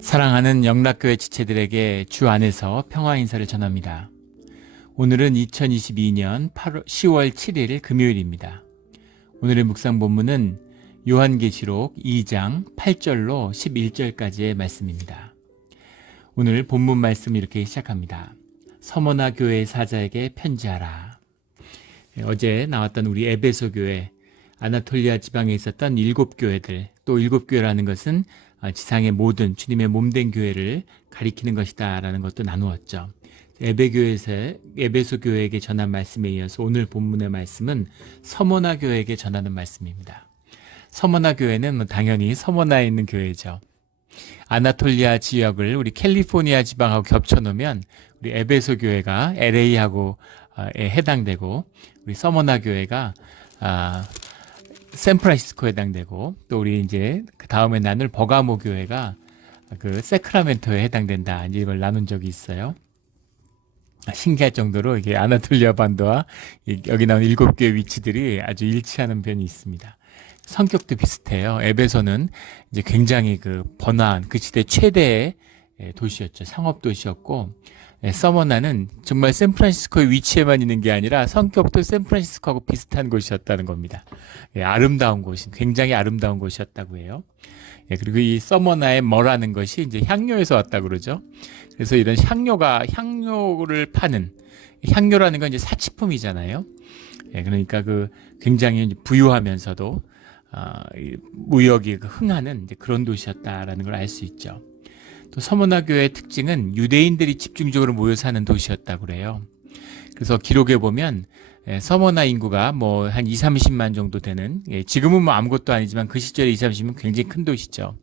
사랑하는 영락교회 지체들에게 주 안에서 평화 인사를 전합니다. 오늘은 2022년 10월 7일 금요일입니다. 오늘의 묵상 본문은 요한계시록 2장 8절로 11절까지의 말씀입니다. 오늘 본문 말씀 이렇게 시작합니다. 서머나 교회 사자에게 편지하라. 어제 나왔던 우리 에베소 교회, 아나톨리아 지방에 있었던 7교회들, 또 7교회라는 것은 지상의 모든 주님의 몸된 교회를 가리키는 것이다 라는 것도 나누었죠. 에베소 교회에게 전한 말씀에 이어서 오늘 본문의 말씀은 서머나 교회에게 전하는 말씀입니다. 서머나 교회는 당연히 서머나에 있는 교회죠. 아나톨리아 지역을 우리 캘리포니아 지방하고 겹쳐놓으면 우리 에베소 교회가 LA하고 해당되고, 우리 서머나 교회가 샌프란시스코에 해당되고, 또 우리 이제 그 다음에 나눌 버가모 교회가 그 세크라멘토에 해당된다. 이제 이걸 나눈 적이 있어요. 신기할 정도로 이게 아나톨리아 반도와 여기 나온 7개의 위치들이 아주 일치하는 면이 있습니다. 성격도 비슷해요. 에베소는 이제 굉장히 그 번화한 그 시대 최대의 도시였죠. 상업 도시였고, 서머나는 정말 샌프란시스코의 위치에만 있는 게 아니라 성격도 샌프란시스코하고 비슷한 곳이었다는 겁니다. 아름다운 곳이, 굉장히 아름다운 곳이었다고 해요. 그리고 이 서머나의 머라는 것이 이제 향료에서 왔다고 그러죠. 그래서 이런 향료를 파는, 향료라는 건 이제 사치품이잖아요. 그러니까 그 굉장히 부유하면서도 무역이 흥하는 이제 그런 도시였다라는 걸 알 수 있죠. 또 서머나 교회의 특징은 유대인들이 집중적으로 모여 사는 도시였다고 그래요. 그래서 기록에 보면 서머나 인구가 뭐 한 20-30만 정도 되는, 지금은 뭐 아무것도 아니지만 그 시절에 20-30은 굉장히 큰 도시죠.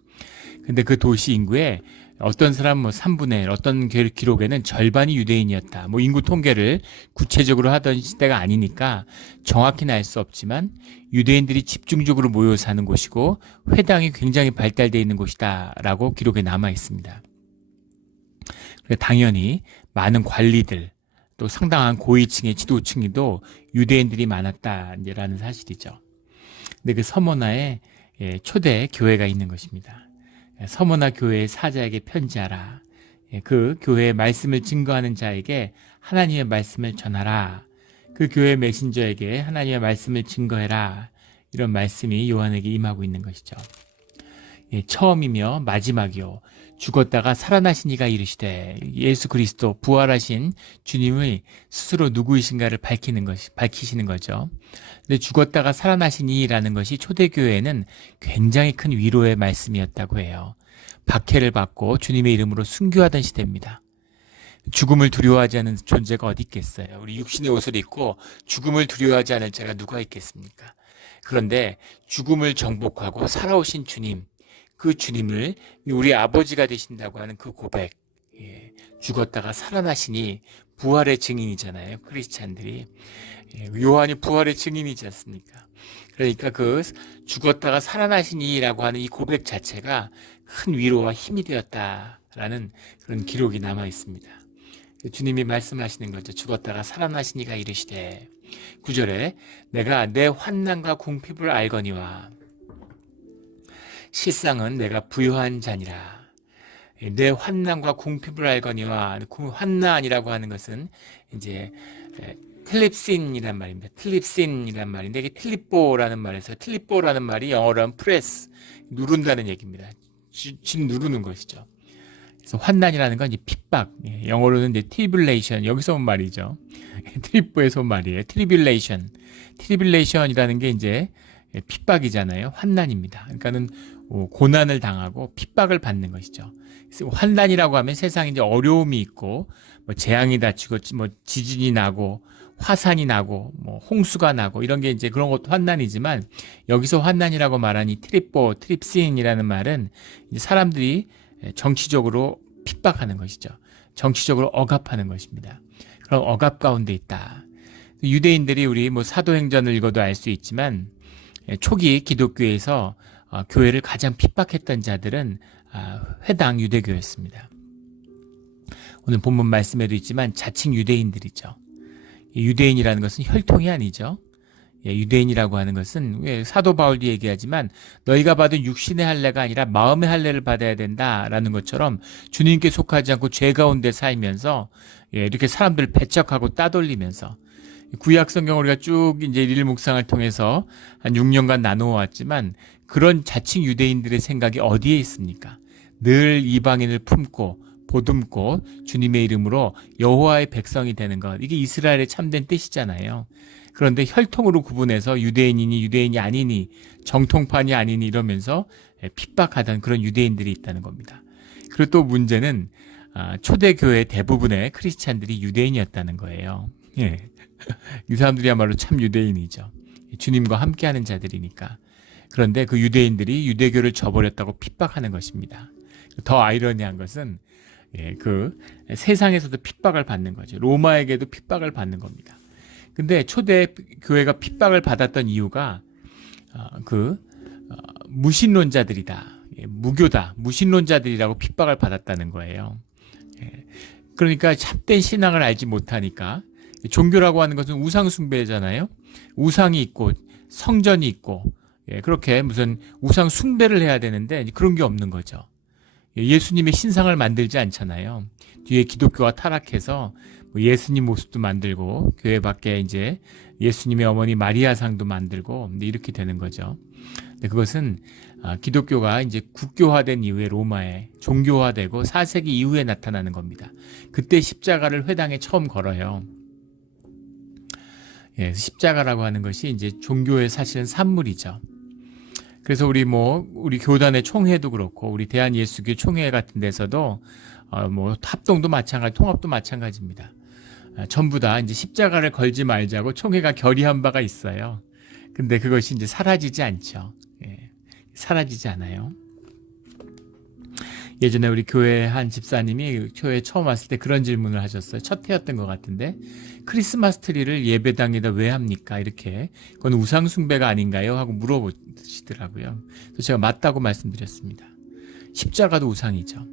근데 그 도시 인구에 어떤 사람 뭐 3분의 1, 어떤 기록에는 절반이 유대인이었다. 뭐 인구 통계를 구체적으로 하던 시대가 아니니까 정확히는 알 수 없지만 유대인들이 집중적으로 모여 사는 곳이고 회당이 굉장히 발달되어 있는 곳이다라고 기록에 남아 있습니다. 당연히 많은 관리들, 또 상당한 고위층의 지도층이도 유대인들이 많았다라는 사실이죠. 근데 그 서머나에 초대 교회가 있는 것입니다. 서머나 교회의 사자에게 편지하라. 그 교회의 말씀을 증거하는 자에게 하나님의 말씀을 전하라. 그 교회 메신저에게 하나님의 말씀을 증거해라. 이런 말씀이 요한에게 임하고 있는 것이죠. 처음이며 마지막이요, 죽었다가 살아나신 이가 이르시되, 예수 그리스도 부활하신 주님의 스스로 누구이신가를 밝히시는 거죠. 근데 죽었다가 살아나신 이라는 것이 초대교회에는 굉장히 큰 위로의 말씀이었다고 해요. 박해를 받고 주님의 이름으로 순교하던 시대입니다. 죽음을 두려워하지 않는 존재가 어디 있겠어요. 우리 육신의 옷을 입고 죽음을 두려워하지 않을 자가 누가 있겠습니까? 그런데 죽음을 정복하고 살아오신 주님, 그 주님을 우리 아버지가 되신다고 하는 그 고백, 죽었다가 살아나시니 부활의 증인이잖아요. 크리스찬들이. 요한이 부활의 증인이지 않습니까? 그러니까 그 죽었다가 살아나시니라고 하는 이 고백 자체가 큰 위로와 힘이 되었다라는 그런 기록이 남아 있습니다. 주님이 말씀하시는 거죠. 죽었다가 살아나시니가 이르시되, 9절에 내가 내 환난과 궁핍을 알거니와 실상은 내가 부요한 자니라. 내 환난과 궁핍을 알거니와, 환난이라고 하는 것은 이제 틀립신이란 말입니다. 틀립신이란 말인데, 이게 틀립보라는 말에서, 틀립보라는 말이 영어로 하면 프레스, 누른다는 얘기입니다. 누르는 것이죠. 그래서 환난이라는 건 이제 핍박, 영어로는 이제 트리뷸레이션, 여기서 온 말이죠. 트립보에서 온 말이에요. 트리뷸레이션이라는 게 이제 핍박이잖아요. 환난입니다. 그러니까는 고난을 당하고 핍박을 받는 것이죠. 그래서 환난이라고 하면 세상에 이제 어려움이 있고, 뭐 재앙이 닥치고, 뭐 지진이 나고, 화산이 나고, 뭐 홍수가 나고, 이런 게 이제 그런 것도 환난이지만, 여기서 환난이라고 말한 이 트립신이라는 말은 이제 사람들이 정치적으로 핍박하는 것이죠. 정치적으로 억압하는 것입니다. 그런 억압 가운데 있다. 유대인들이 우리 뭐 사도행전을 읽어도 알 수 있지만, 초기 기독교에서 교회를 가장 핍박했던 자들은 회당 유대교였습니다. 오늘 본문 말씀에도 있지만 자칭 유대인들이죠. 유대인이라는 것은 혈통이 아니죠. 유대인이라고 하는 것은 왜 사도 바울도 얘기하지만 너희가 받은 육신의 할례가 아니라 마음의 할례를 받아야 된다라는 것처럼 주님께 속하지 않고 죄 가운데 살면서 이렇게 사람들을 배척하고 따돌리면서 구약 성경을 우리가 쭉 이제 일 묵상을 통해서 한 6년간 나누어 왔지만 그런 자칭 유대인들의 생각이 어디에 있습니까? 늘 이방인을 품고 보듬고 주님의 이름으로 여호와의 백성이 되는 것, 이게 이스라엘의 참된 뜻이잖아요. 그런데 혈통으로 구분해서 유대인이니 유대인이 아니니 정통판이 아니니 이러면서 핍박하던 그런 유대인들이 있다는 겁니다. 그리고 또 문제는 초대교회 대부분의 크리스찬들이 유대인이었다는 거예요. 예. 이 사람들이야말로 참 유대인이죠. 주님과 함께하는 자들이니까. 그런데 그 유대인들이 유대교를 저버렸다고 핍박하는 것입니다. 더 아이러니한 것은 그 세상에서도 핍박을 받는 거죠. 로마에게도 핍박을 받는 겁니다. 근데 초대 교회가 핍박을 받았던 이유가 무신론자들이다, 무교다, 무신론자들이라고 핍박을 받았다는 거예요. 그러니까 참된 신앙을 알지 못하니까, 종교라고 하는 것은 우상 숭배잖아요. 우상이 있고 성전이 있고 그렇게 무슨 우상 숭배를 해야 되는데 그런 게 없는 거죠. 예수님의 신상을 만들지 않잖아요. 뒤에 기독교가 타락해서 예수님 모습도 만들고 교회 밖에 이제 예수님의 어머니 마리아상도 만들고 이렇게 되는 거죠. 근데 그것은 기독교가 이제 국교화된 이후에 로마에 종교화되고 4세기 이후에 나타나는 겁니다. 그때 십자가를 회당에 처음 걸어요. 십자가라고 하는 것이 이제 종교의 사실은 산물이죠. 그래서 우리 교단의 총회도 그렇고 우리 대한예수교 총회 같은 데서도 합동도 마찬가지, 통합도 마찬가지입니다. 전부 다 이제 십자가를 걸지 말자고 총회가 결의한 바가 있어요. 근데 그것이 이제 사라지지 않죠. 사라지지 않아요. 예전에 우리 교회 한 집사님이 교회에 처음 왔을 때 그런 질문을 하셨어요. 첫 해였던 것 같은데, 크리스마스 트리를 예배당에다 왜 합니까? 이렇게. 그건 우상 숭배가 아닌가요? 하고 물어보시더라고요. 그래서 제가 맞다고 말씀드렸습니다. 십자가도 우상이죠.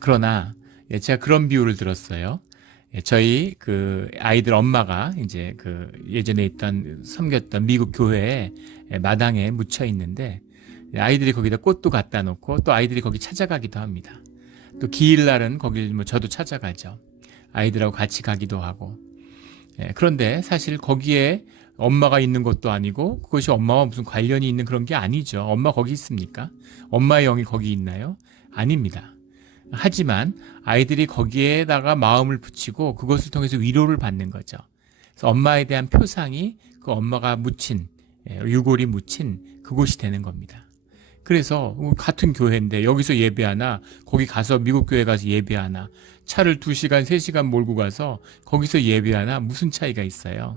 그러나 제가 그런 비유를 들었어요. 저희 그 아이들 엄마가 이제 그 예전에 섬겼던 미국 교회에 마당에 묻혀 있는데, 아이들이 거기다 꽃도 갖다 놓고 또 아이들이 거기 찾아가기도 합니다. 또 기일날은 거길 저도 찾아가죠. 아이들하고 같이 가기도 하고. 그런데 사실 거기에 엄마가 있는 것도 아니고 그것이 엄마와 무슨 관련이 있는 그런 게 아니죠. 엄마 거기 있습니까? 엄마의 영이 거기 있나요? 아닙니다. 하지만 아이들이 거기에다가 마음을 붙이고 그것을 통해서 위로를 받는 거죠. 그래서 엄마에 대한 표상이 그 엄마가 묻힌, 유골이 묻힌 그곳이 되는 겁니다. 그래서 같은 교회인데 여기서 예배하나 거기 가서 미국 교회 가서 예배하나 차를 2시간 3시간 몰고 가서 거기서 예배하나 무슨 차이가 있어요.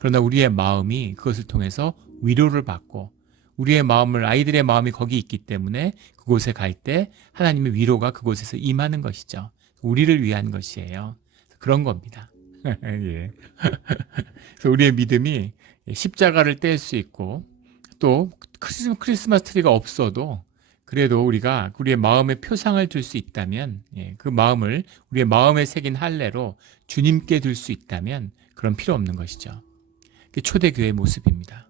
그러나 우리의 마음이 그것을 통해서 위로를 받고 우리의 마음을, 아이들의 마음이 거기 있기 때문에 그곳에 갈 때 하나님의 위로가 그곳에서 임하는 것이죠. 우리를 위한 것이에요. 그런 겁니다. 예. 그래서 우리의 믿음이 십자가를 뗄 수 있고 또 크리스마스 트리가 없어도 그래도 우리가 우리의 마음에 표상을 둘 수 있다면, 그 마음을 우리의 마음에 새긴 할례로 주님께 둘 수 있다면 그런 필요 없는 것이죠. 그게 초대교회의 모습입니다.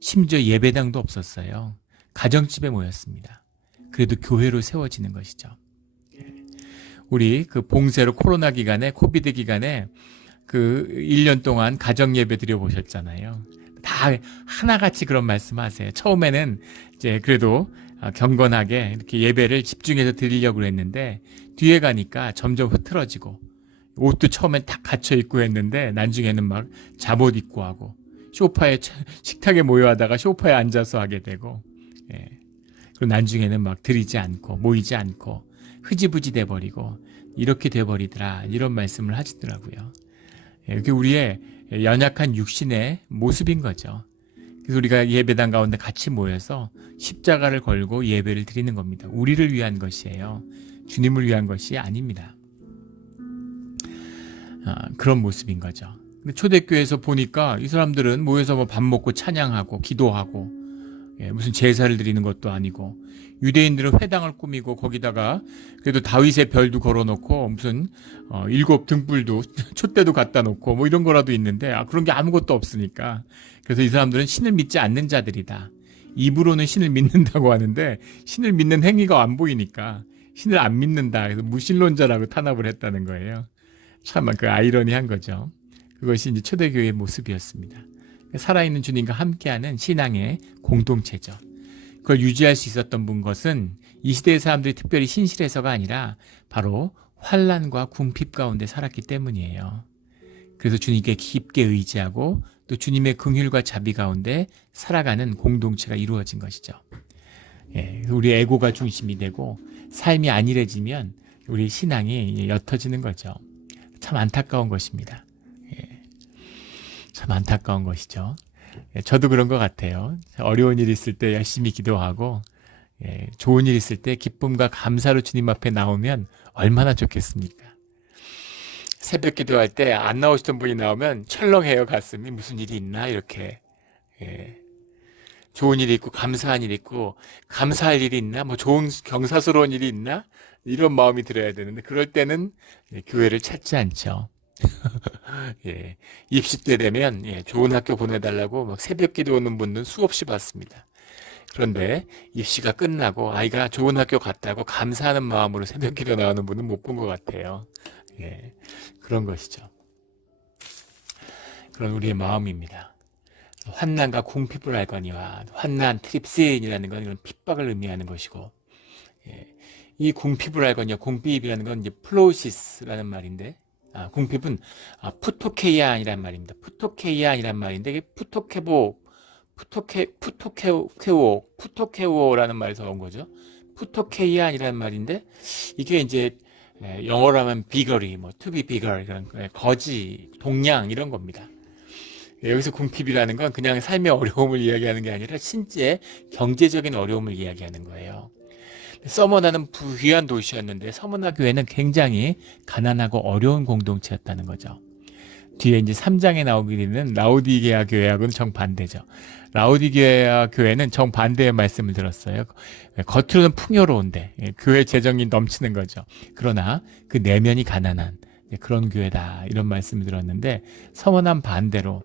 심지어 예배당도 없었어요. 가정집에 모였습니다. 그래도 교회로 세워지는 것이죠. 우리 그 봉쇄로 코로나 기간에, 코비드 기간에 그 1년 동안 가정 예배 드려보셨잖아요. 다 하나같이 그런 말씀 하세요. 처음에는 이제 그래도 경건하게 이렇게 예배를 집중해서 드리려고 했는데 뒤에 가니까 점점 흐트러지고 옷도 처음엔 딱 갖춰 입고 했는데 나중에는 막 잠옷 입고 하고 소파에, 식탁에 모여 하다가 소파에 앉아서 하게 되고, 그리고 나중에는 막 드리지 않고 모이지 않고 흐지부지 돼버리고 이렇게 돼버리더라, 이런 말씀을 하시더라고요. 이게 우리의 연약한 육신의 모습인 거죠. 그래서 우리가 예배당 가운데 같이 모여서 십자가를 걸고 예배를 드리는 겁니다. 우리를 위한 것이에요. 주님을 위한 것이 아닙니다. 그런 모습인 거죠. 근데 초대교회에서 보니까 이 사람들은 모여서 밥 먹고 찬양하고 기도하고, 무슨 제사를 드리는 것도 아니고, 유대인들은 회당을 꾸미고 거기다가 그래도 다윗의 별도 걸어놓고 무슨 7 등불도 촛대도 갖다 놓고 뭐 이런 거라도 있는데 그런 게 아무것도 없으니까 그래서 이 사람들은 신을 믿지 않는 자들이다. 입으로는 신을 믿는다고 하는데 신을 믿는 행위가 안 보이니까 신을 안 믿는다. 그래서 무신론자라고 탄압을 했다는 거예요. 참 그 아이러니한 거죠. 그것이 이제 초대교회의 모습이었습니다. 살아있는 주님과 함께하는 신앙의 공동체죠. 그걸 유지할 수 있었던 것은 이 시대의 사람들이 특별히 신실해서가 아니라 바로 환난과 궁핍 가운데 살았기 때문이에요. 그래서 주님께 깊게 의지하고 또 주님의 긍휼과 자비 가운데 살아가는 공동체가 이루어진 것이죠. 우리 에고가 중심이 되고 삶이 안일해지면 우리 신앙이 옅어지는 거죠. 참 안타까운 것입니다. 참 안타까운 것이죠. 저도 그런 것 같아요. 어려운 일 있을 때 열심히 기도하고 좋은 일 있을 때 기쁨과 감사로 주님 앞에 나오면 얼마나 좋겠습니까? 새벽 기도할 때 안 나오시던 분이 나오면 철렁해요. 가슴이. 무슨 일이 있나 이렇게. 좋은 일이 있고 감사한 일이 있고 감사할 일이 있나 뭐 좋은 경사스러운 일이 있나 이런 마음이 들어야 되는데 그럴 때는 교회를 찾지 않죠. 입시 때 되면 좋은 학교 보내달라고 막 새벽 기도 오는 분들 수없이 봤습니다. 그런데 입시가 끝나고 아이가 좋은 학교 갔다고 감사하는 마음으로 새벽 기도 나오는 분은 못 본 것 같아요. 그런 것이죠. 그런 우리의 마음입니다. 환난과 궁핍을 알거니와 환난, 트립스인이라는 건 이런 핍박을 의미하는 것이고 이 궁핍을 알거니와 궁핍이라는 건 이제 플로시스라는 말인데 궁핍은 푸토케이안이란 말입니다. 푸토케이안이란 말인데 이게 푸토케오라는 말에서 온 거죠. 푸토케이안이라는 말인데 이게 이제 영어로 하면 비거리, 뭐 to be bigger 이런 거지, 동양 이런 겁니다. 여기서 궁핍이라는 건 그냥 삶의 어려움을 이야기하는 게 아니라 실제 경제적인 어려움을 이야기하는 거예요. 서머나는 부귀한 도시였는데 서머나 교회는 굉장히 가난하고 어려운 공동체였다는 거죠. 뒤에 이제 3장에 나오게 되는 라오디게아 교회하고는 정반대죠. 라오디게아 교회는 정반대의 말씀을 들었어요. 겉으로는 풍요로운데 교회 재정이 넘치는 거죠. 그러나 그 내면이 가난한 그런 교회다 이런 말씀을 들었는데 서머난 반대로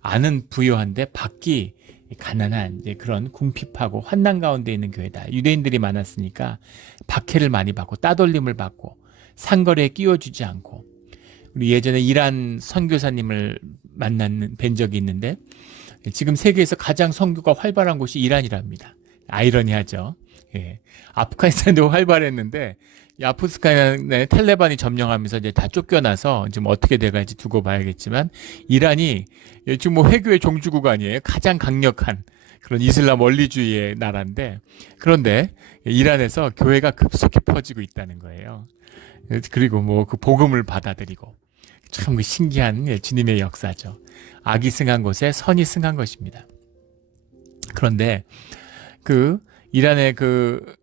안은 부유한데 밖이 가난한 그런 궁핍하고 환난 가운데 있는 교회다. 유대인들이 많았으니까 박해를 많이 받고 따돌림을 받고 상거래에 끼워주지 않고 우리 예전에 이란 선교사님을 뵌 적이 있는데 지금 세계에서 가장 선교가 활발한 곳이 이란이랍니다. 아이러니하죠. 아프가니스탄도 활발했는데 아프가니스탄에 탈레반이 점령하면서 이제 다 쫓겨나서 지금 어떻게 돼갈지 두고 봐야겠지만 이란이 지금 뭐 회교의 종주국 아니에요. 가장 강력한 그런 이슬람 원리주의의 나라인데 그런데 이란에서 교회가 급속히 퍼지고 있다는 거예요. 그리고 뭐 그 복음을 받아들이고 참 신기한 주님의 역사죠. 악이 승한 곳에 선이 승한 것입니다. 그런데 그 이란의 그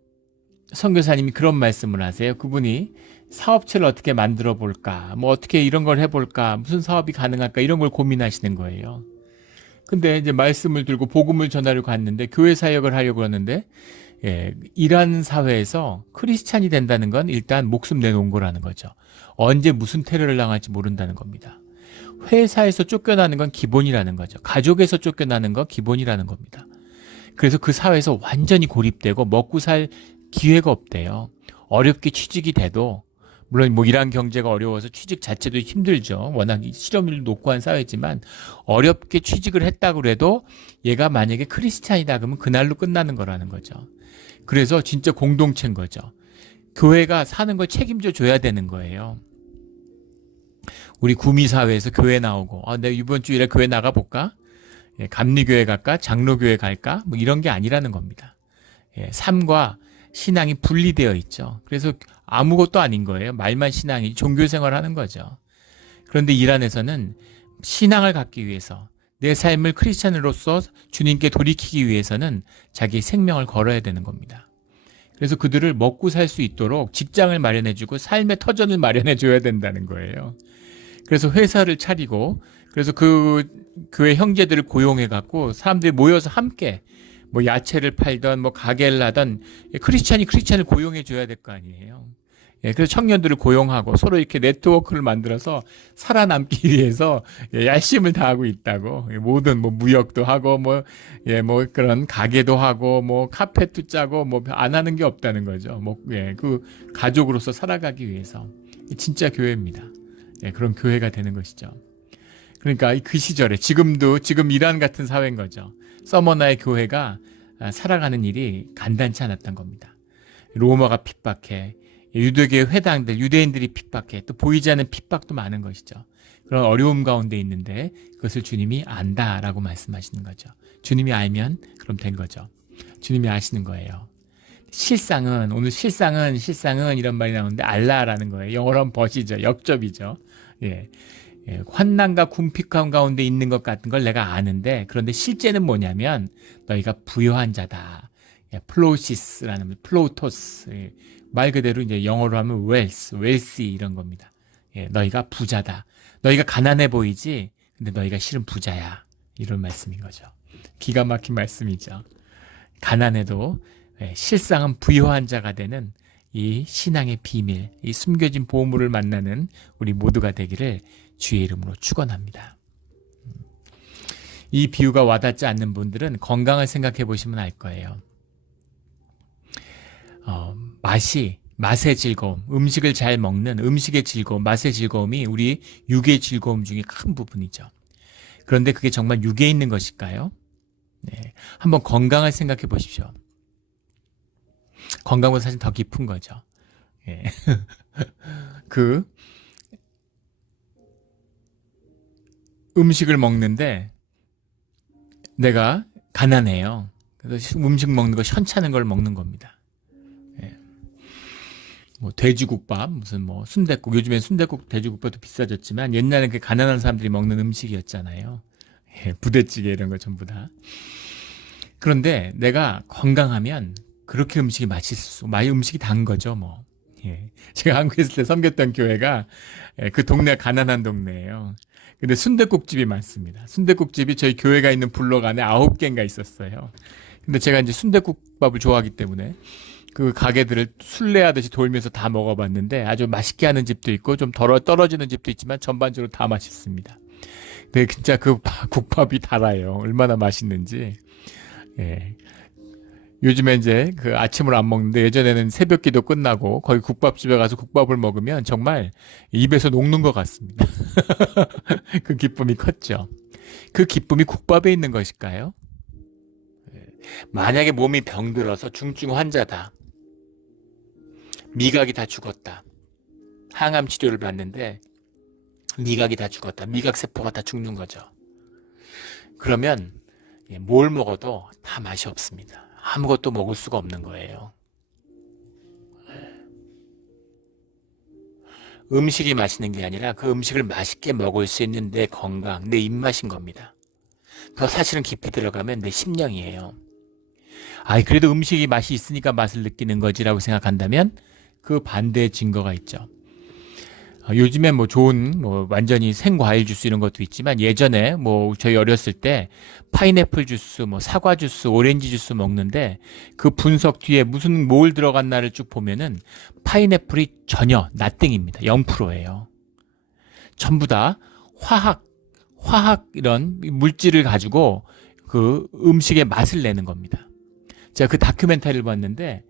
선교사님이 그런 말씀을 하세요. 그분이 사업체를 어떻게 만들어 볼까, 뭐 어떻게 이런 걸 해볼까, 무슨 사업이 가능할까 이런 걸 고민하시는 거예요. 근데 이제 말씀을 들고 복음을 전하려고 갔는데 교회 사역을 하려고 하는데 이란 사회에서 크리스찬이 된다는 건 일단 목숨 내놓은 거라는 거죠. 언제 무슨 테러를 당할지 모른다는 겁니다. 회사에서 쫓겨나는 건 기본이라는 거죠. 가족에서 쫓겨나는 건 기본이라는 겁니다. 그래서 그 사회에서 완전히 고립되고 먹고 살 기회가 없대요. 어렵게 취직이 돼도 물론 뭐 이란 경제가 어려워서 취직 자체도 힘들죠. 워낙 실업률이 높고 한 사회지만 어렵게 취직을 했다고 그래도 얘가 만약에 크리스찬이다 그러면 그날로 끝나는 거라는 거죠. 그래서 진짜 공동체인 거죠. 교회가 사는 걸 책임져 줘야 되는 거예요. 우리 구미사회에서 교회 나오고 내가 이번 주일에 교회 나가볼까? 감리교회 갈까? 장로교회 갈까? 뭐 이런 게 아니라는 겁니다. 삶과 신앙이 분리되어 있죠. 그래서 아무것도 아닌 거예요. 말만 신앙이 종교생활 하는 거죠. 그런데 이란에서는 신앙을 갖기 위해서 내 삶을 크리스찬으로서 주님께 돌이키기 위해서는 자기 생명을 걸어야 되는 겁니다. 그래서 그들을 먹고 살 수 있도록 직장을 마련해주고 삶의 터전을 마련해줘야 된다는 거예요. 그래서 회사를 차리고 그래서 그 교회 형제들을 고용해갖고 사람들이 모여서 함께 뭐 야채를 팔던 뭐 가게를 하던 크리스찬이 크리스찬을 고용해줘야 될 거 아니에요. 예, 그래서 청년들을 고용하고 서로 이렇게 네트워크를 만들어서 살아남기 위해서 예, 열심을 다하고 있다고. 예, 모든 뭐 무역도 하고 뭐, 예, 뭐 그런 가게도 하고 뭐 카페도 짜고 뭐 안 하는 게 없다는 거죠. 뭐, 예, 그 가족으로서 살아가기 위해서. 진짜 교회입니다. 예, 그런 교회가 되는 것이죠. 그러니까 그 시절에 지금 이란 같은 사회인 거죠. 서머나의 교회가 살아가는 일이 간단치 않았던 겁니다. 로마가 핍박해. 유대교의 회당들, 유대인들이 핍박해. 또 보이지 않는 핍박도 많은 것이죠. 그런 어려움 가운데 있는데 그것을 주님이 안다라고 말씀하시는 거죠. 주님이 알면 그럼 된 거죠. 주님이 아시는 거예요. 오늘 실상은 이런 말이 나오는데 알라라는 거예요. 영어로 하면 벗이죠. 역접이죠. 예. 예, 환난과 궁핍함 가운데 있는 것 같은 걸 내가 아는데 그런데 실제는 뭐냐면 너희가 부요한 자다. 예, 플로토스. 예, 말 그대로 이제 영어로 하면 웰시 이런 겁니다. 예, 너희가 부자다. 너희가 가난해 보이지? 근데 너희가 실은 부자야. 이런 말씀인 거죠. 기가 막힌 말씀이죠. 가난해도 예, 실상은 부요한 자가 되는 이 신앙의 비밀, 이 숨겨진 보물을 만나는 우리 모두가 되기를 주의 이름으로 축원합니다. 이 비유가 와닿지 않는 분들은 건강을 생각해 보시면 알 거예요. 맛의 즐거움, 음식을 잘 먹는 음식의 즐거움, 맛의 즐거움이 우리 육의 즐거움 중에 큰 부분이죠. 그런데 그게 정말 육에 있는 것일까요? 네, 한번 건강을 생각해 보십시오. 건강보다 사실 더 깊은 거죠. 예. 그 음식을 먹는데 내가 가난해요. 그래서 음식 먹는 거 현찮은 걸 먹는 겁니다. 예. 뭐 돼지국밥, 무슨 뭐 순댓국, 요즘엔 순댓국, 돼지국밥도 비싸졌지만 옛날엔 그 가난한 사람들이 먹는 음식이었잖아요. 예, 부대찌개 이런 거 전부 다. 그런데 내가 건강하면 그렇게 음식이 맛있을 음식이 단 거죠, 뭐. 예. 제가 한국에 있을 때 섬겼던 교회가 그 동네가 가난한 동네예요. 근데 순댓국집이 많습니다. 순댓국집이 저희 교회가 있는 블록 안에 9개인가 있었어요. 근데 제가 이제 순댓국밥을 좋아하기 때문에 그 가게들을 순례하듯이 돌면서 다 먹어봤는데 아주 맛있게 하는 집도 있고 좀 떨어지는 집도 있지만 전반적으로 다 맛있습니다. 근데 진짜 그 국밥이 달아요. 얼마나 맛있는지. 예. 요즘에 이제 그 아침을 안 먹는데 예전에는 새벽기도 끝나고 거기 국밥집에 가서 국밥을 먹으면 정말 입에서 녹는 것 같습니다. 그 기쁨이 컸죠. 그 기쁨이 국밥에 있는 것일까요? 만약에 몸이 병들어서 중증 환자다. 미각이 다 죽었다. 항암 치료를 받는데 미각이 다 죽었다. 미각세포가 다 죽는 거죠. 그러면 뭘 먹어도 다 맛이 없습니다. 아무것도 먹을 수가 없는 거예요. 음식이 맛있는 게 아니라 그 음식을 맛있게 먹을 수 있는 내 건강, 내 입맛인 겁니다. 더 사실은 깊이 들어가면 내 심령이에요. 그래도 음식이 맛이 있으니까 맛을 느끼는 거지라고 생각한다면 그 반대의 증거가 있죠. 요즘에 뭐 좋은 완전히 생과일 주스 이런 것도 있지만 예전에 뭐 저희 어렸을 때 파인애플 주스, 뭐 사과 주스, 오렌지 주스 먹는데 그 분석 뒤에 뭘 들어갔나를 쭉 보면은 파인애플이 전혀 나땡입니다. 0%예요. 전부 다 화학 이런 물질을 가지고 그 음식의 맛을 내는 겁니다. 제가 그 다큐멘터리를 봤는데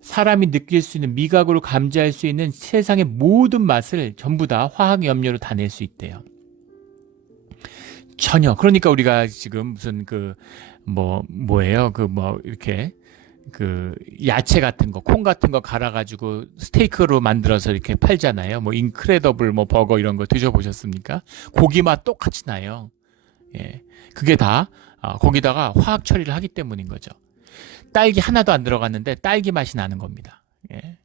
사람이 느낄 수 있는 미각으로 감지할 수 있는 세상의 모든 맛을 전부 다 화학 염료로 다 낼 수 있대요. 전혀. 그러니까 우리가 지금 무슨 이렇게 야채 같은 거, 콩 같은 거 갈아가지고 스테이크로 만들어서 이렇게 팔잖아요. 뭐 인크레더블 버거 이런 거 드셔보셨습니까? 고기 맛 똑같이 나요. 예. 그게 다 거기다가 화학 처리를 하기 때문인 거죠. 딸기 하나도 안 들어갔는데 딸기 맛이 나는 겁니다. 예.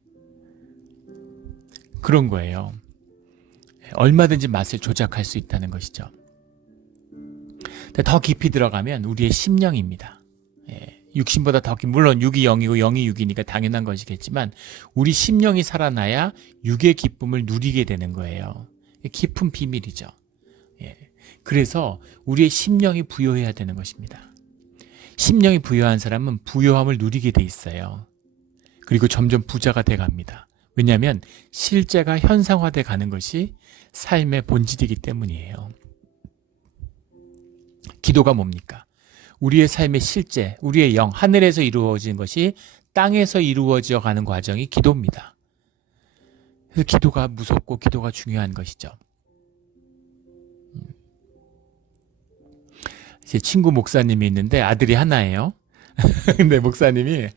그런 거예요. 얼마든지 맛을 조작할 수 있다는 것이죠. 더 깊이 들어가면 우리의 심령입니다. 예. 육신보다 더 깊이, 물론 육이 0이고 0이 6이니까 당연한 것이겠지만 우리 심령이 살아나야 육의 기쁨을 누리게 되는 거예요. 깊은 비밀이죠. 예. 그래서 우리의 심령이 부요해야 되는 것입니다. 심령이 부요한 사람은 부요함을 누리게 돼 있어요. 그리고 점점 부자가 돼 갑니다. 왜냐하면 실제가 현상화돼 가는 것이 삶의 본질이기 때문이에요. 기도가 뭡니까? 우리의 삶의 실제, 우리의 영, 하늘에서 이루어진 것이 땅에서 이루어져 가는 과정이 기도입니다. 그래서 기도가 무섭고 기도가 중요한 것이죠. 제 친구 목사님이 있는데 아들이 하나예요. 근데 목사님이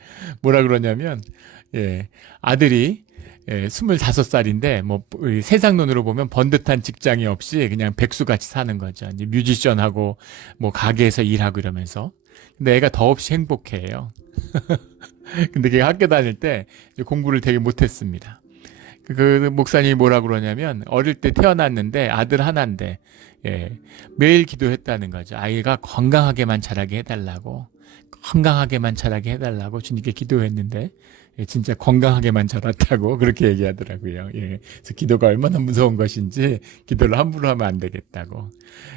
뭐라 그러냐면, 아들이 25살인데 뭐 세상 눈으로 보면 번듯한 직장이 없이 그냥 백수같이 사는 거죠. 이제 뮤지션하고 뭐 가게에서 일하고 이러면서. 근데 애가 더없이 행복해요. 근데 걔가 학교 다닐 때 공부를 되게 못했습니다. 그 목사님이 뭐라 그러냐면, 어릴 때 태어났는데 아들 하나인데 매일 기도했다는 거죠. 아이가 건강하게만 자라게 해달라고, 건강하게만 자라게 해달라고 주님께 기도했는데 진짜 건강하게만 자랐다고 그렇게 얘기하더라고요. 그래서 기도가 얼마나 무서운 것인지 기도를 함부로 하면 안 되겠다고.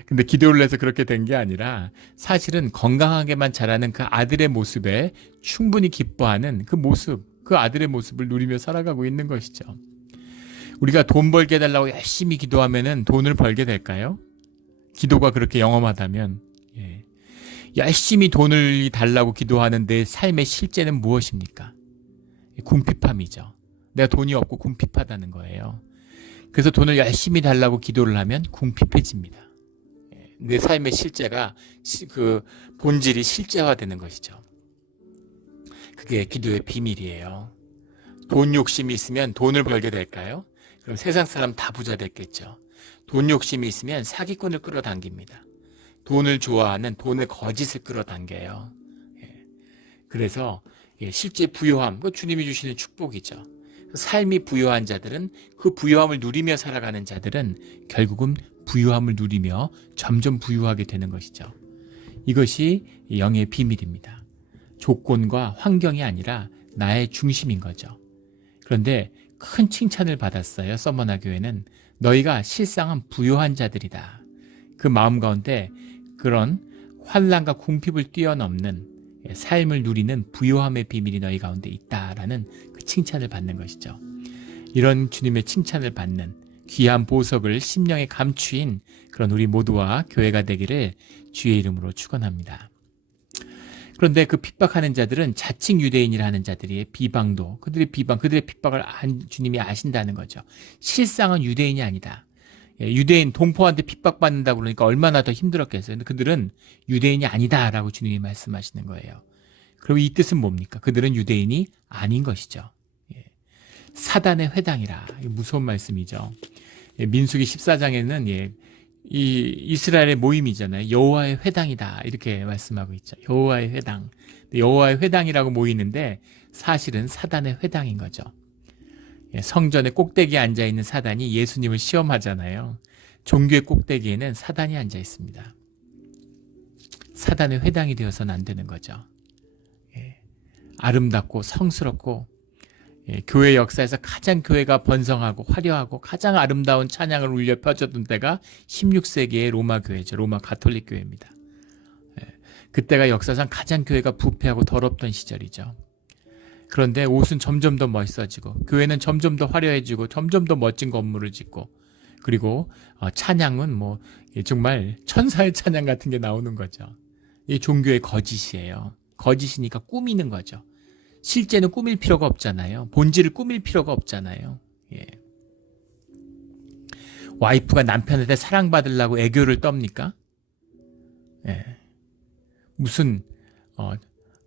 근데 기도를 해서 그렇게 된 게 아니라 사실은 건강하게만 자라는 그 아들의 모습에 충분히 기뻐하는 그 모습, 그 아들의 모습을 누리며 살아가고 있는 것이죠. 우리가 돈 벌게 해달라고 열심히 기도하면은 돈을 벌게 될까요? 기도가 그렇게 영험하다면. 열심히 돈을 달라고 기도하는 내 삶의 실제는 무엇입니까? 궁핍함이죠. 내가 돈이 없고 궁핍하다는 거예요. 그래서 돈을 열심히 달라고 기도를 하면 궁핍해집니다. 내 삶의 실제가 그 본질이 실제화되는 것이죠. 그게 기도의 비밀이에요. 돈 욕심이 있으면 돈을 벌게 될까요? 그럼 세상 사람 다 부자 됐겠죠. 돈 욕심이 있으면 사기꾼을 끌어당깁니다. 돈을 좋아하는 돈의 거짓을 끌어당겨요. 그래서 실제 부요함, 그 주님이 주시는 축복이죠. 삶이 부요한 자들은, 그 부요함을 누리며 살아가는 자들은 결국은 부요함을 누리며 점점 부유하게 되는 것이죠. 이것이 영의 비밀입니다. 조건과 환경이 아니라 나의 중심인 거죠. 그런데 큰 칭찬을 받았어요. 서머나 교회는 너희가 실상은 부요한 자들이다. 그 마음 가운데 그런 환난과 궁핍을 뛰어넘는 삶을 누리는 부요함의 비밀이 너희 가운데 있다라는 그 칭찬을 받는 것이죠. 이런 주님의 칭찬을 받는 귀한 보석을 심령에 감추인 그런 우리 모두와 교회가 되기를 주의 이름으로 축원합니다. 그런데 그 핍박하는 자들은 자칭 유대인이라 하는 자들의 비방도, 그들의 핍박을 주님이 아신다는 거죠. 실상은 유대인이 아니다. 유대인 동포한테 핍박받는다고 그러니까 얼마나 더 힘들었겠어요. 근데 그들은 유대인이 아니다라고 주님이 말씀하시는 거예요. 그럼 이 뜻은 뭡니까? 그들은 유대인이 아닌 것이죠. 사단의 회당이라. 무서운 말씀이죠. 민수기 14장에는 이 이스라엘의 모임이잖아요. 여호와의 회당이다 이렇게 말씀하고 있죠. 여호와의 회당. 여호와의 회당이라고 모이는데 사실은 사단의 회당인 거죠. 성전의 꼭대기에 앉아있는 사단이 예수님을 시험하잖아요. 종교의 꼭대기에는 사단이 앉아 있습니다. 사단의 회당이 되어서는 안 되는 거죠. 아름답고 성스럽고 교회 역사에서 가장 교회가 번성하고 화려하고 가장 아름다운 찬양을 울려 펴줬던 때가 16세기의 로마 교회죠. 로마 가톨릭 교회입니다. 그때가 역사상 가장 교회가 부패하고 더럽던 시절이죠. 그런데 옷은 점점 더 멋있어지고 교회는 점점 더 화려해지고 점점 더 멋진 건물을 짓고, 그리고 찬양은 뭐 정말 천사의 찬양 같은 게 나오는 거죠. 이 종교의 거짓이에요. 거짓이니까 꾸미는 거죠. 실제는 꾸밀 필요가 없잖아요. 본질을 꾸밀 필요가 없잖아요. 와이프가 남편한테 사랑받으려고 애교를 떱니까? 무슨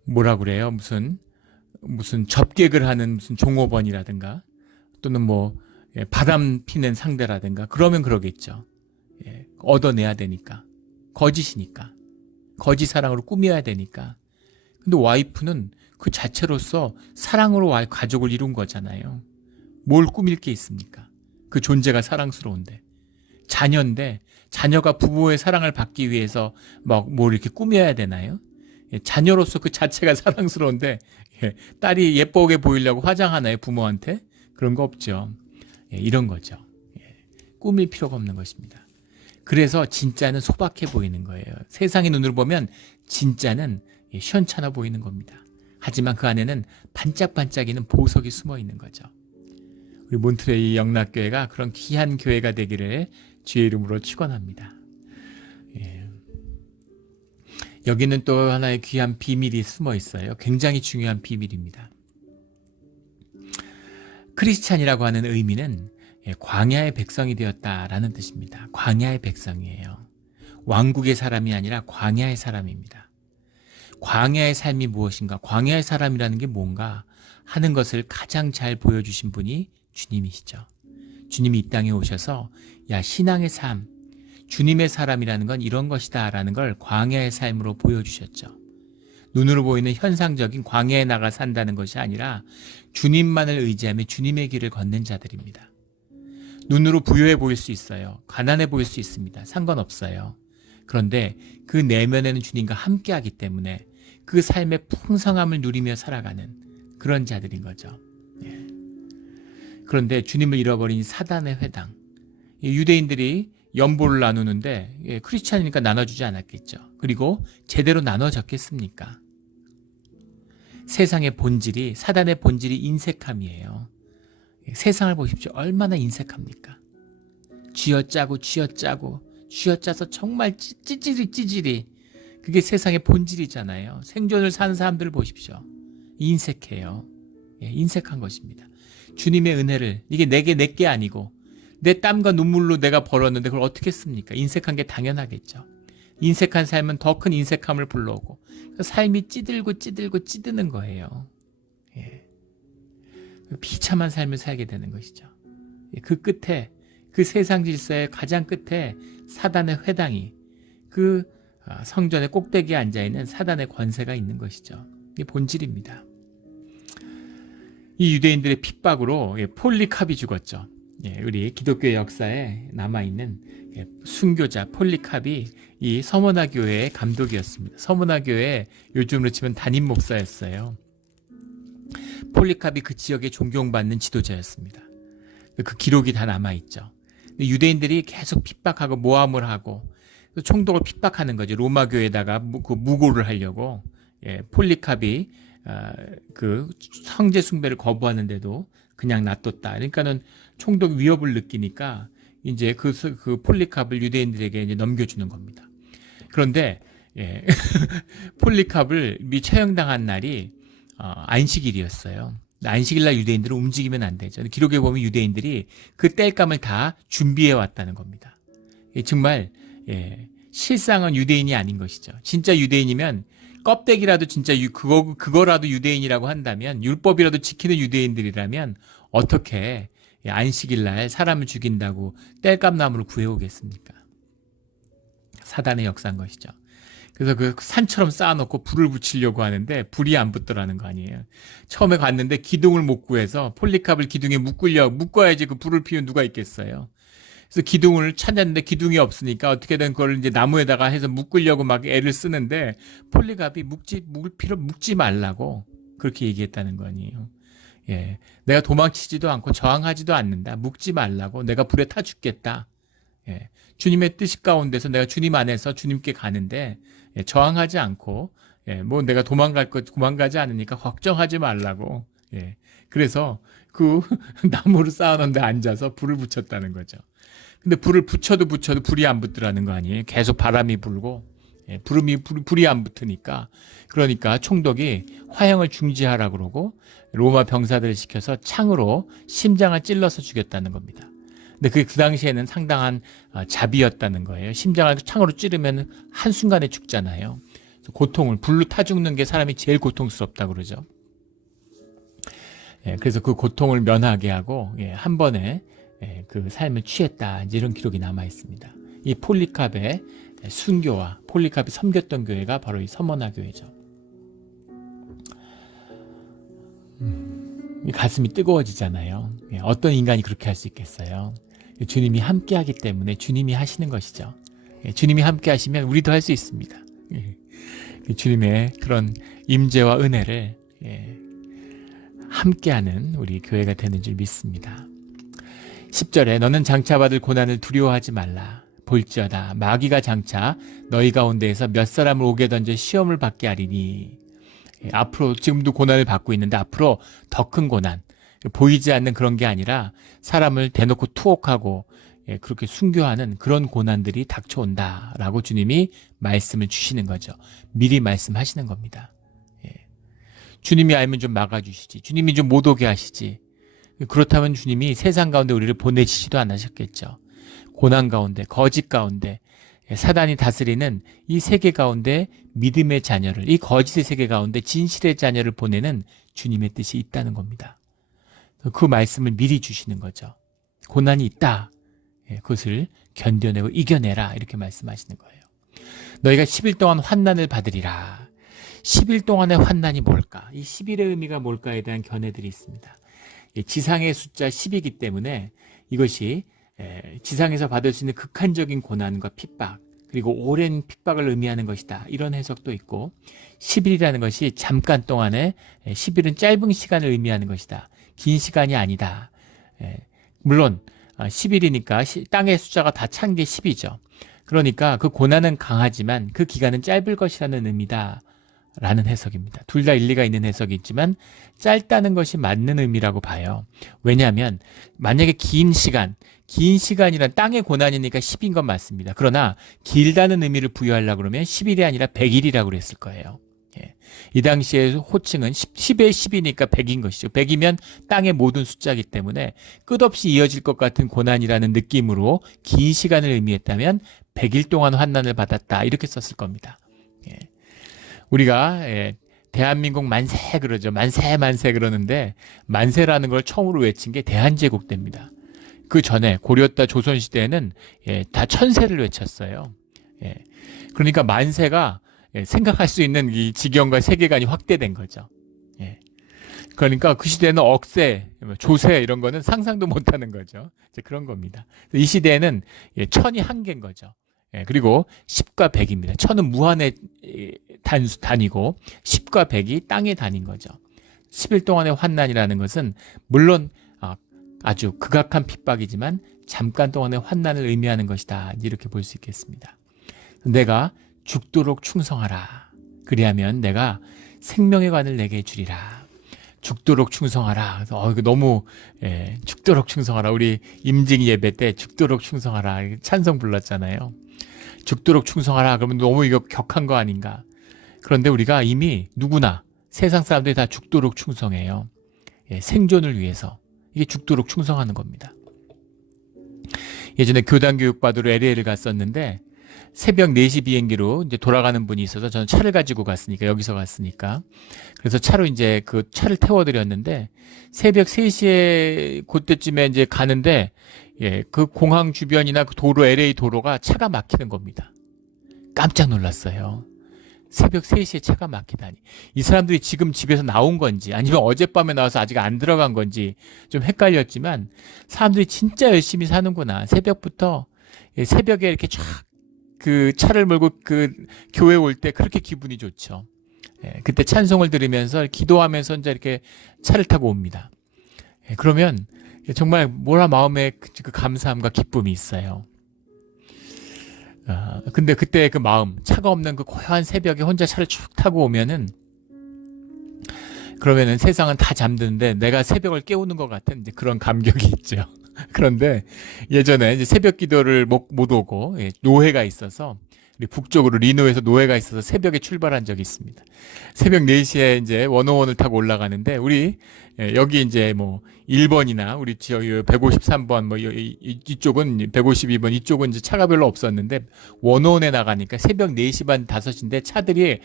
뭐라 그래요? 무슨 접객을 하는 무슨 종업원이라든가 또는 뭐 바람 피는 상대라든가 그러면 그러겠죠. 얻어내야 되니까. 거짓이니까. 거짓 사랑으로 꾸며야 되니까. 근데 와이프는 그 자체로서 사랑으로 가족을 이룬 거잖아요. 뭘 꾸밀 게 있습니까? 그 존재가 사랑스러운데. 자녀인데 자녀가 부모의 사랑을 받기 위해서 막 뭘 이렇게 꾸며야 되나요? 자녀로서 그 자체가 사랑스러운데 딸이 예쁘게 보이려고 화장하나요? 부모한테? 그런 거 없죠. 이런 거죠. 꾸밀 필요가 없는 것입니다. 그래서 진짜는 소박해 보이는 거예요. 세상의 눈으로 보면 진짜는 시원찮아 보이는 겁니다. 하지만 그 안에는 반짝반짝이는 보석이 숨어 있는 거죠. 우리 몬트레이 영락교회가 그런 귀한 교회가 되기를 주의 이름으로 축원합니다. 예. 여기는 또 하나의 귀한 비밀이 숨어 있어요. 굉장히 중요한 비밀입니다. 크리스찬이라고 하는 의미는 광야의 백성이 되었다라는 뜻입니다. 광야의 백성이에요. 왕국의 사람이 아니라 광야의 사람입니다. 광야의 삶이 무엇인가? 광야의 사람이라는 게 뭔가 하는 것을 가장 잘 보여주신 분이 주님이시죠. 주님이 이 땅에 오셔서 야, 신앙의 삶, 주님의 사람이라는 건 이런 것이다 라는 걸 광야의 삶으로 보여주셨죠. 눈으로 보이는 현상적인 광야에 나가 산다는 것이 아니라 주님만을 의지하며 주님의 길을 걷는 자들입니다. 눈으로 부유해 보일 수 있어요. 가난해 보일 수 있습니다. 상관없어요. 그런데 그 내면에는 주님과 함께하기 때문에 그 삶의 풍성함을 누리며 살아가는 그런 자들인 거죠. 예. 그런데 주님을 잃어버린 사단의 회당, 유대인들이 연보를 나누는데 크리스찬이니까 나눠주지 않았겠죠. 그리고 제대로 나눠졌겠습니까? 세상의 본질이, 사단의 본질이 인색함이에요. 세상을 보십시오. 얼마나 인색합니까? 쥐어짜고 쥐어짜서 정말 찌질이 그게 세상의 본질이잖아요. 생존을 사는 사람들을 보십시오. 인색해요. 예, 인색한 것입니다. 주님의 은혜를, 이게 내게 아니고 내 땀과 눈물로 내가 벌었는데 그걸 어떻게 씁니까? 인색한 게 당연하겠죠. 인색한 삶은 더 큰 인색함을 불러오고 삶이 찌드는 거예요. 예. 비참한 삶을 살게 되는 것이죠. 그 끝에, 그 세상 질서의 가장 끝에 사단의 회당이, 그 성전의 꼭대기에 앉아있는 사단의 권세가 있는 것이죠. 이게 본질입니다. 이 유대인들의 핍박으로 폴리캅이 죽었죠. 우리 기독교의 역사에 남아있는 순교자 폴리캅이 이 서머나 교회의 감독이었습니다. 서머나 교회 요즘으로 치면 담임 목사였어요. 폴리캅이 그 지역에 존경받는 지도자였습니다. 그 기록이 다 남아있죠. 유대인들이 계속 핍박하고 모함을 하고 총독을 핍박하는 거죠. 로마 교회에다가 무고를 하려고. 폴리캅이 그 성제 숭배를 거부하는데도 그냥 놔뒀다. 그러니까는 총독 위협을 느끼니까 이제 그 폴리캅을 유대인들에게 이제 넘겨주는 겁니다. 그런데 폴리캅을 처형당한 날이 안식일이었어요. 안식일날 유대인들은 움직이면 안 되죠. 기록에 보면 유대인들이 그 땔감을 다 준비해 왔다는 겁니다. 정말 실상은 유대인이 아닌 것이죠. 진짜 유대인이면 껍데기라도 진짜 그거라도 유대인이라고 한다면, 율법이라도 지키는 유대인들이라면 어떻게 안식일날 사람을 죽인다고 땔감나무를 구해오겠습니까? 사단의 역사인 것이죠. 그래서 그 산처럼 쌓아놓고 불을 붙이려고 하는데 불이 안 붙더라는 거 아니에요. 처음에 갔는데 기둥을 못 구해서 폴리캅을 기둥에 묶어야지 그 불을 피우는 누가 있겠어요. 그래서 기둥을 찾았는데 기둥이 없으니까 어떻게든 그걸 이제 나무에다가 해서 묶으려고 막 애를 쓰는데 폴리캅이 묶지 말라고 그렇게 얘기했다는 거 아니에요. 예, 내가 도망치지도 않고 저항하지도 않는다. 묶지 말라고. 내가 불에 타 죽겠다. 예, 주님의 뜻 가운데서 내가 주님 안에서 주님께 가는데 저항하지 않고 뭐 내가 도망가지 않으니까 걱정하지 말라고. 그래서 그 나무를 쌓아놓은 데 앉아서 불을 붙였다는 거죠. 근데 불을 붙여도 불이 안 붙더라는 거 아니에요. 계속 바람이 불고 불이 안 붙으니까, 그러니까 총독이 화형을 중지하라고 그러고 로마 병사들을 시켜서 창으로 심장을 찔러서 죽였다는 겁니다. 근데 그 당시에는 상당한 자비였다는 거예요. 심장을 창으로 찌르면 한순간에 죽잖아요. 고통을, 불로 타 죽는 게 사람이 제일 고통스럽다고 그러죠. 그래서 그 고통을 면하게 하고 한 번에 그 삶을 취했다. 이런 기록이 남아 있습니다. 이 폴리캅의 순교와 폴리캅이 섬겼던 교회가 바로 이 서머나 교회죠. 가슴이 뜨거워지잖아요. 어떤 인간이 그렇게 할 수 있겠어요? 주님이 함께하기 때문에 주님이 하시는 것이죠. 주님이 함께하시면 우리도 할 수 있습니다. 주님의 그런 임재와 은혜를 함께하는 우리 교회가 되는 줄 믿습니다. 10절에 너는 장차받을 고난을 두려워하지 말라. 볼지어다 마귀가 장차 너희 가운데에서 몇 사람을 오게 던져 시험을 받게 하리니. 앞으로 지금도 고난을 받고 있는데 앞으로 더 큰 고난, 보이지 않는 그런 게 아니라 사람을 대놓고 투옥하고 그렇게 순교하는 그런 고난들이 닥쳐온다라고 주님이 말씀을 주시는 거죠. 미리 말씀하시는 겁니다. 주님이 알면 좀 막아주시지. 주님이 좀 못 오게 하시지. 그렇다면 주님이 세상 가운데 우리를 보내시지도 않으셨겠죠. 고난 가운데, 거짓 가운데, 사단이 다스리는 이 세계 가운데 믿음의 자녀를, 이 거짓의 세계 가운데 진실의 자녀를 보내는 주님의 뜻이 있다는 겁니다. 그 말씀을 미리 주시는 거죠. 고난이 있다. 그것을 견뎌내고 이겨내라. 이렇게 말씀하시는 거예요. 너희가 10일 동안 환난을 받으리라. 10일 동안의 환난이 뭘까? 이 10일의 의미가 뭘까에 대한 견해들이 있습니다. 지상의 숫자 10이기 때문에 이것이 지상에서 받을 수 있는 극한적인 고난과 핍박, 그리고 오랜 핍박을 의미하는 것이다. 이런 해석도 있고, 10일이라는 것이 잠깐 동안에 10일은 짧은 시간을 의미하는 것이다. 긴 시간이 아니다. 물론 10일이니까 땅의 숫자가 다 찬 게 10이죠. 그러니까 그 고난은 강하지만 그 기간은 짧을 것이라는 의미다. 라는 해석입니다. 둘 다 일리가 있는 해석이 있지만 짧다는 것이 맞는 의미라고 봐요. 왜냐하면 만약에 긴 시간이란 땅의 고난이니까 10인 건 맞습니다. 그러나 길다는 의미를 부여하려고 그러면 10일이 아니라 100일이라고 그랬을 거예요. 이 당시에 호칭은 10의 10이니까 100인 것이죠. 100이면 땅의 모든 숫자이기 때문에 끝없이 이어질 것 같은 고난이라는 느낌으로 긴 시간을 의미했다면 100일 동안 환난을 받았다. 이렇게 썼을 겁니다. 우리가 대한민국 만세 그러죠. 만세 그러는데 만세라는 걸 처음으로 외친 게 대한제국 때입니다. 그 전에 고려다 조선시대에는 다 천세를 외쳤어요. 그러니까 만세가 생각할 수 있는 이 지경과 세계관이 확대된 거죠. 그러니까 그 시대에는 억세, 조세 이런 거는 상상도 못하는 거죠. 이제 그런 겁니다. 이 시대에는 천이 한계인 거죠. 그리고 10과 100입니다. 천은 무한의 단위고 10과 100이 땅의 단위인 거죠. 10일 동안의 환난이라는 것은 물론 아주 극악한 핍박이지만 잠깐 동안의 환난을 의미하는 것이다. 이렇게 볼 수 있겠습니다. 내가 죽도록 충성하라. 그리하면 내가 생명의 관을 내게 주리라. 죽도록 충성하라. 이거 너무 죽도록 충성하라. 우리 임직 예배 때 죽도록 충성하라 찬송 불렀잖아요. 죽도록 충성하라. 그러면 너무 이거 격한 거 아닌가? 그런데 우리가 이미 누구나 세상 사람들이 다 죽도록 충성해요. 생존을 위해서. 이게 죽도록 충성하는 겁니다. 예전에 교단 교육 받으러 LA를 갔었는데 새벽 4시 비행기로 이제 돌아가는 분이 있어서 저는 차를 가지고 갔으니까, 여기서 갔으니까. 그래서 차로 이제 그 차를 태워드렸는데 새벽 3시에 그때쯤에 이제 가는데 그 공항 주변이나 그 도로, LA 도로가 차가 막히는 겁니다. 깜짝 놀랐어요. 새벽 3시에 차가 막히다니. 이 사람들이 지금 집에서 나온 건지 아니면 어젯밤에 나와서 아직 안 들어간 건지 좀 헷갈렸지만 사람들이 진짜 열심히 사는구나. 새벽부터 새벽에 이렇게 쫙 그 차를 몰고 그 교회 올 때 그렇게 기분이 좋죠. 그때 찬송을 들으면서 기도하면서 이제 이렇게 차를 타고 옵니다. 그러면 정말 뭐라 마음에 그 감사함과 기쁨이 있어요. 근데 그때 그 마음, 차가 없는 그 고요한 새벽에 혼자 차를 쭉 타고 오면은, 그러면은 세상은 다 잠드는데 내가 새벽을 깨우는 것 같은 이제 그런 감격이 있죠. 그런데 예전에 이제 새벽 기도를 못 오고 노회가 있어서, 우리 북쪽으로 리노에서 노회가 있어서 새벽에 출발한 적이 있습니다. 새벽 4시에 이제 101을 타고 올라가는데, 우리 여기 이제 뭐 1번이나 우리 지역 153번 뭐 이쪽은 152번 이쪽은 이제 차가 별로 없었는데 101에 나가니까 새벽 4시 반 5시인데 차들이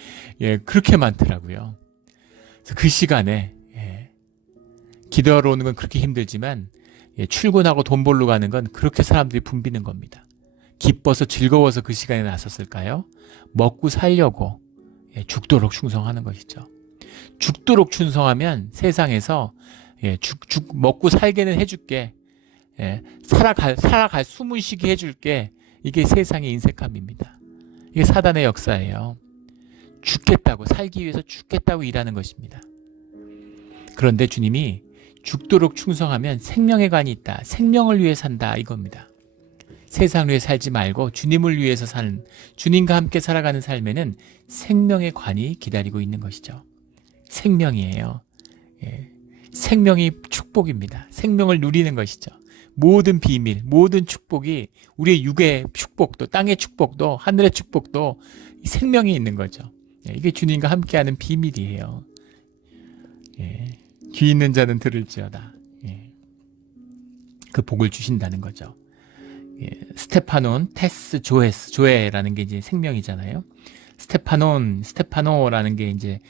그렇게 많더라고요. 그래서 그 시간에 기도하러 오는 건 그렇게 힘들지만 출근하고 돈 벌러 가는 건 그렇게 사람들이 붐비는 겁니다. 기뻐서 즐거워서 그 시간에 나섰을까요? 먹고 살려고 죽도록 충성하는 것이죠. 죽도록 충성하면 세상에서 먹고 살게는 해줄게, 살아갈 숨을 쉬게 해줄게. 이게 세상의 인색함입니다. 이게 사단의 역사예요. 죽겠다고, 살기 위해서 죽겠다고 일하는 것입니다. 그런데 주님이 죽도록 충성하면 생명의 관이 있다. 생명을 위해 산다. 이겁니다. 세상을 위해 살지 말고 주님을 위해서 사는, 주님과 함께 살아가는 삶에는 생명의 관이 기다리고 있는 것이죠. 생명이에요. 생명이 축복입니다. 생명을 누리는 것이죠. 모든 비밀, 모든 축복이 우리의 육의 축복도, 땅의 축복도, 하늘의 축복도 생명이 있는 거죠. 이게 주님과 함께하는 비밀이에요. 귀 있는 자는 들을지어다. 그 복을 주신다는 거죠. 스테파논, 테스, 조에스, 조에라는 게 이제 생명이잖아요. 스테파노라는 게 이제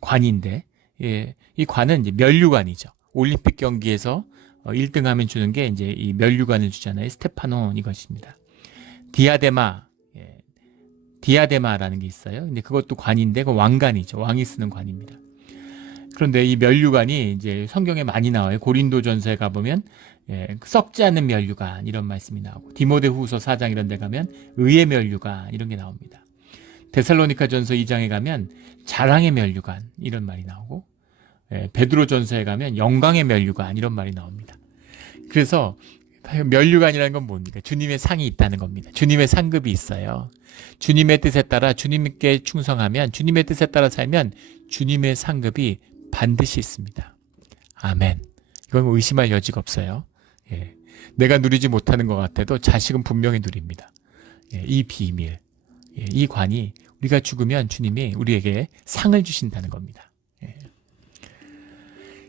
관인데, 이 관은 이제 면류관이죠. 올림픽 경기에서 1등하면 주는 게 이제 이 면류관을 주잖아요. 스테파논 이것입니다. 디아데마라는 게 있어요. 근데 그것도 관인데 그 왕관이죠. 왕이 쓰는 관입니다. 그런데 이 면류관이 이제 성경에 많이 나와요. 고린도전서에 가보면 썩지 않는 면류관 이런 말씀이 나오고, 디모데후서 4장 이런 데 가면 의의 면류관 이런 게 나옵니다. 데살로니가전서 2장에 가면 자랑의 면류관 이런 말이 나오고, 베드로전서에 가면 영광의 면류관 이런 말이 나옵니다. 그래서 면류관이라는 건 뭡니까? 주님의 상이 있다는 겁니다. 주님의 상급이 있어요. 주님의 뜻에 따라 주님께 충성하면, 주님의 뜻에 따라 살면 주님의 상급이 반드시 있습니다. 아멘. 이건 의심할 여지가 없어요. 내가 누리지 못하는 것 같아도 자식은 분명히 누립니다. 이 비밀, 이 관이 우리가 죽으면 주님이 우리에게 상을 주신다는 겁니다.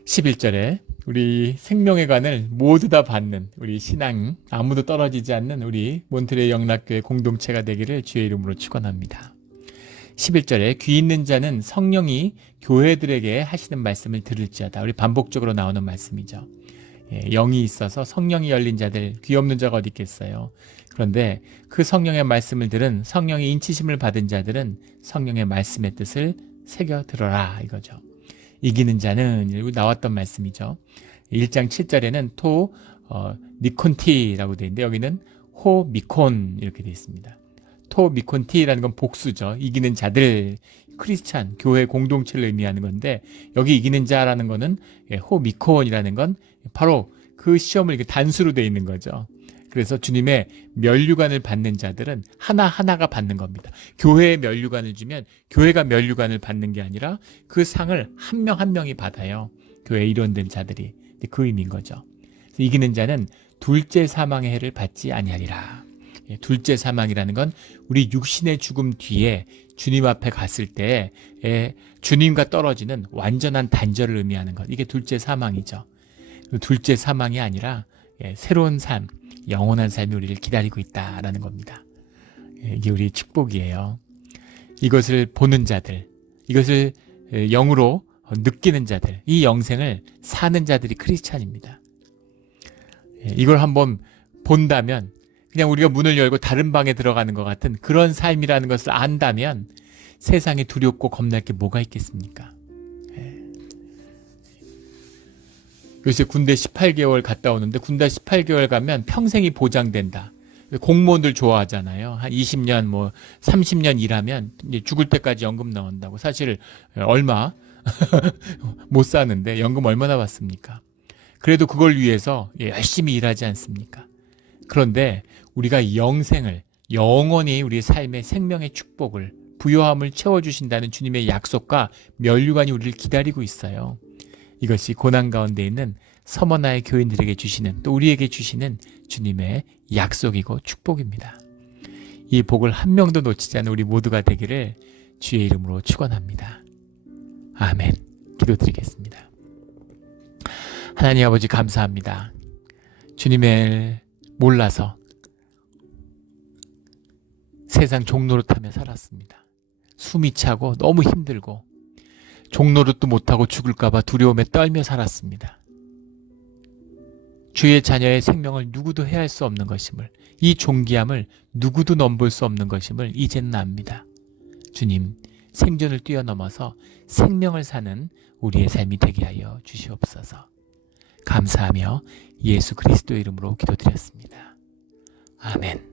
11절에 우리 생명의 관을 모두 다 받는 우리 신앙, 아무도 떨어지지 않는 우리 몬트레 영락교회 공동체가 되기를 주의 이름으로 축원합니다. 11절에 귀 있는 자는 성령이 교회들에게 하시는 말씀을 들을지어다. 우리 반복적으로 나오는 말씀이죠. 영이 있어서 성령이 열린 자들, 귀 없는 자가 어디 있겠어요. 그런데 그 성령의 말씀을 들은, 성령의 인치심을 받은 자들은 성령의 말씀의 뜻을 새겨 들어라 이거죠. 이기는 자는, 나왔던 말씀이죠. 1장 7절에는 니콘티라고 되어 있는데 여기는 호미콘 이렇게 되어 있습니다. 미콘티라는 건 복수죠. 이기는 자들, 크리스찬, 교회 공동체를 의미하는 건데, 여기 이기는 자라는 거는 호미콘이라는 건 바로 그 시험을 이렇게 단수로 되어 있는 거죠. 그래서 주님의 면류관을 받는 자들은 하나하나가 받는 겁니다. 교회에 면류관을 주면 교회가 면류관을 받는 게 아니라 그 상을 한 명 한 명이 받아요. 교회에 일원된 자들이. 그 의미인 거죠. 이기는 자는 둘째 사망의 해를 받지 아니하리라. 둘째 사망이라는 건 우리 육신의 죽음 뒤에 주님 앞에 갔을 때 주님과 떨어지는 완전한 단절을 의미하는 것. 이게 둘째 사망이죠. 둘째 사망이 아니라 새로운 삶, 영원한 삶이 우리를 기다리고 있다라는 겁니다. 이게 우리의 축복이에요. 이것을 보는 자들, 이것을 영으로 느끼는 자들, 이 영생을 사는 자들이 크리스찬입니다. 이걸 한번 본다면, 그냥 우리가 문을 열고 다른 방에 들어가는 것 같은 그런 삶이라는 것을 안다면 세상에 두렵고 겁날 게 뭐가 있겠습니까? 요새 군대 18개월 갔다 오는데, 군대 18개월 가면 평생이 보장된다. 공무원들 좋아하잖아요. 한 20년, 30년 일하면 이제 죽을 때까지 연금 나온다고. 사실 얼마 못 사는데 연금 얼마나 받습니까? 그래도 그걸 위해서 열심히 일하지 않습니까? 그런데 우리가 영생을, 영원히 우리의 삶의 생명의 축복을, 부요함을 채워주신다는 주님의 약속과 면류관이 우리를 기다리고 있어요. 이것이 고난 가운데 있는 서머나의 교인들에게 주시는, 또 우리에게 주시는 주님의 약속이고 축복입니다. 이 복을 한 명도 놓치지 않는 우리 모두가 되기를 주의 이름으로 축원합니다. 아멘. 기도드리겠습니다. 하나님 아버지 감사합니다. 주님을 몰라서 세상 종노릇하며 살았습니다. 숨이 차고 너무 힘들고 종노릇도 못하고 죽을까봐 두려움에 떨며 살았습니다. 주의 자녀의 생명을 누구도 해할 수 없는 것임을, 이 존귀함을 누구도 넘볼 수 없는 것임을 이제는 압니다. 주님, 생존을 뛰어넘어서 생명을 사는 우리의 삶이 되게 하여 주시옵소서. 감사하며 예수 그리스도의 이름으로 기도드렸습니다. 아멘.